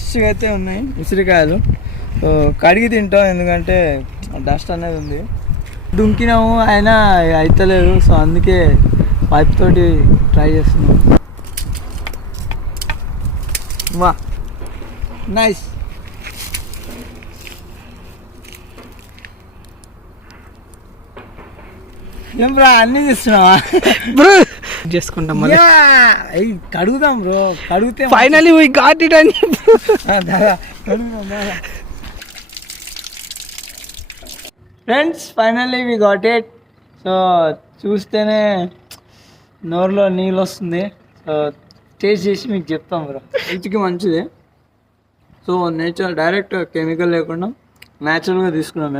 ఫ్రెష్గా అయితే ఉన్నాయి ఉసిరికాయలు. సో కడిగి తింటాం, ఎందుకంటే డస్ట్ అనేది ఉంది. దుంకినాము అయినా అవుతలేదు, సో అందుకే పైప్ తోటి ట్రై చేస్తున్నాం. వా నైస్. ఏం బ్రో అన్నీ చేస్తున్నావా బ్రో? చేసుకుంటాం మళ్ళీ, కడుగుదాం బ్రో. కడిగితే ఫైనలీ వీ గాట్ ఇట్ అని. Friends finally we got it. So చూస్తేనే నోరులో నీళ్ళు వస్తుంది. సో టేస్ట్ చేసి మీకు చెప్తాం బ్రో. హెల్త్కి మంచిది. సో నేచురల్, డైరెక్ట్ కెమికల్ లేకుండా న్యాచురల్గా తీసుకున్నాం.